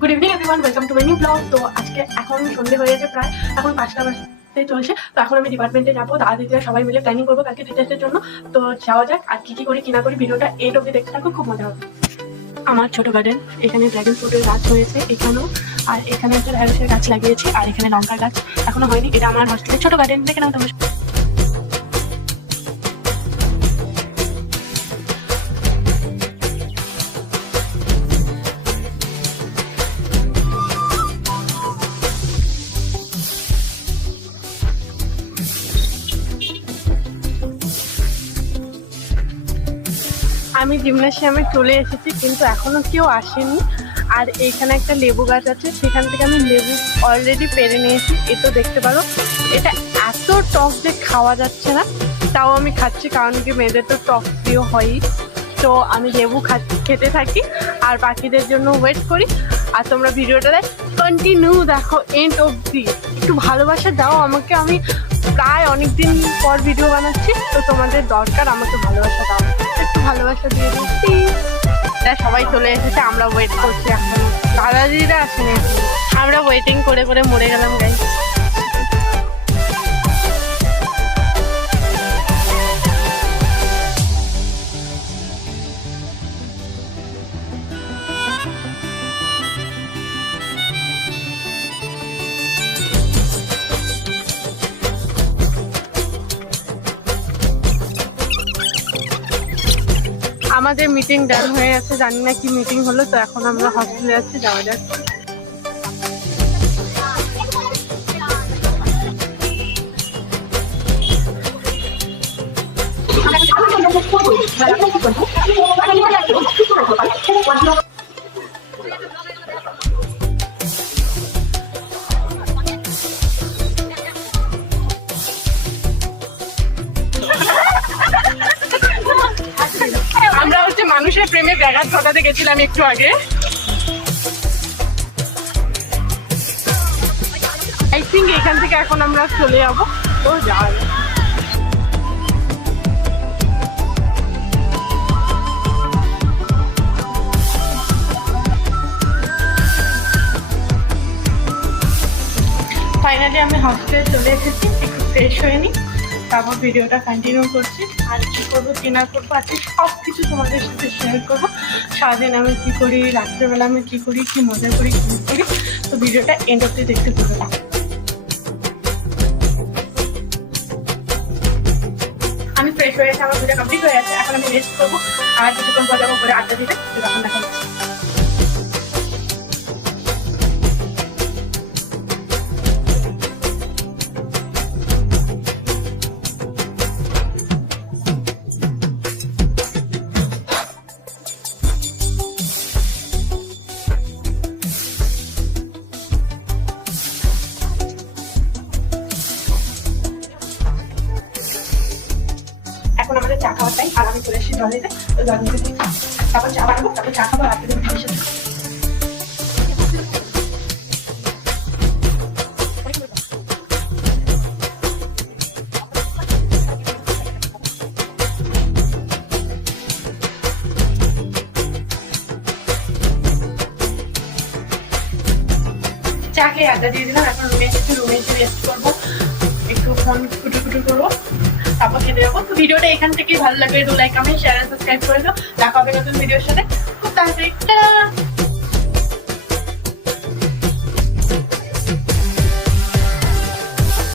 Good evening everyone, welcome to my new blog. তো আজকে এখন সন্ধে হয়ে গেছে, প্রায় এখন 5টা বাজতে চলছে। তো এখন আমি ডিপার্টমেন্টে যাবো, দাদা দিদিরা সবাই মিলে প্ল্যানিং করবো কালকে টিচার্সের জন্য। তো যাওয়া যাক, আর কি করি কি না করি ভিডিওটা এন্ড অব্দি দেখতে থাকো, খুব মজা হবে। আমার ছোট গার্ডেন, এখানে ড্রাগন ফ্রুটের গাছ হয়েছে এখানেও, আর এখানে একটা ঢ্যাঁড়সের গাছ লাগিয়েছি, আর এখানে লঙ্কার গাছ এখনো হয়নি। এটা আমার হস্টেলের ছোট গার্ডেন, দেখে নাও তোমরা। আমি জিমনাসিয়ামে চলে এসেছি, কিন্তু এখনো কেউ আসেনি। আর এইখানে একটা লেবু গাছ আছে, সেখান থেকে আমি লেবু অলরেডি পেরে নিয়েছি। এটা দেখতে পারো, এটা এত টক যে খাওয়া যাচ্ছে না, তাও আমি খাচ্ছি, কারণ কি মেয়েদের তো টক প্রিয় হয়ই। তো আমি লেবু খেতে থাকি আর বাকিদের জন্য ওয়েট করি। আর তোমরা ভিডিওটা কন্টিনিউ দেখো এন্ড অবধি, একটু ভালোবাসা দাও আমাকে। আমি প্রায় অনেকদিন পর ভিডিও বানাচ্ছি, তো তোমাদের দরকার আমাকে ভালোবাসা দাও, একটু ভালোবাসা দিয়ে দিচ্ছি। সবাই চলে এসেছে, আমরা ওয়েট করছি এখন, দাদাদিরা আসেনি, আমরা ওয়েটিং করে করে মরে গেলাম গাইস। আমাদের মিটিং ডান হয়ে গেছে, জানি না কি মিটিং হলো। তো এখন আমরা হস্টেলে যাচ্ছি, যাওয়া যাক। আমরা হচ্ছে মানুষের প্রেমে ব্যাঘাত ঘটাতে গেছিলাম একটু আগে। আই থিঙ্ক এখান থেকে এখন আমরা চলে যাবো, তো যাওয়া যাক। ফাইনালি আমি হস্টেলে চলে এসেছি, একটু ফ্রেশ হয়ে নিই, তারপর ভিডিওটা কন্টিনিউ করছি। আর কী করবো কি না করবো আজকে সব কিছু তোমাদের সাথে শেয়ার করবো। সারাদিন আমি কী করি, রাত্রেবেলা আমি কী করি, কী মজা করি, কী করি। তো ভিডিওটা এন্ড অব্দি দেখতে পারবে না। আমি ফ্রেশ হয়ে গেছি, আমার ভিডিও কমপ্লিট হয়ে গেছে, এখন আমি রেস্ট করবো আর কিছুক্ষণ পর যাবো করে আড্ডা দিতে। তো তখন দেখা হচ্ছে। এখন আমাদের চা খাওয়ার টাইম, আর আমি চলে এসেছি জল নিতে। তো জল নিতে তারপর চা বানাবো, তারপর চা খাবো, রাত্রে দিনের সাথে। চা খেয়ে আড্ডা দিয়ে দিলাম, এখন রুমে এসে রেস্ট করবো, একটু ফোন কুটুর করবো, তারপর খেতে যাবো। তো ভিডিওটা এখান থেকেই ভালো লাগবে, লাইক কমেন্ট শেয়ার সাবস্ক্রাইব করে দাও। দেখা হবে নতুন ভিডিওর সাথে, খুব তাড়াতাড়ি।